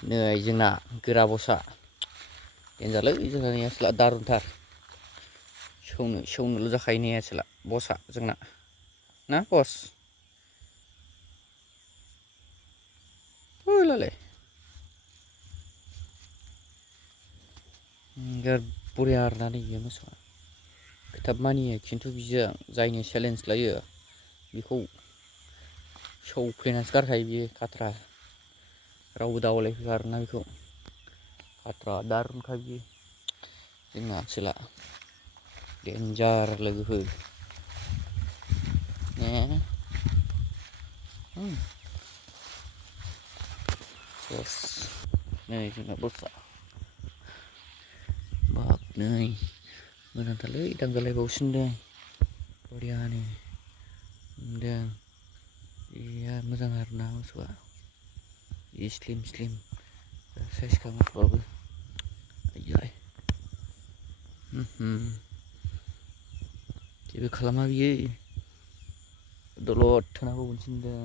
नै जोंना गोरा बसा देनजारलै जोंहानि आसोला दारुनथार सौनोल' जाखायो ने आसोला बसा जोंना ना बस होलालाय बिराद बरिया आरोना नैबे मोसौआ खोथाब मानियो खिन्थु बिजों जायनो चेलेन्ज लायो बेखौ सौख्लेनासो गारखायो बियो खाथ्रा रावबो दावलायहोआ आरोना बेखौ खाथ्रा दारुनखा बियो जोंना आसोला देन्जार लोगोफोर ने बस नै जोंना बसआ बाब नै मोजांथारलै दांगालायबावसिनदों बरियानो नुदों बेया मोजां आरोना मोसौआ जि स्लिम स्लिम साइसखा मोसौआबो आयै जेबो खालामा बियो दलद थाना होबावनो थिनदों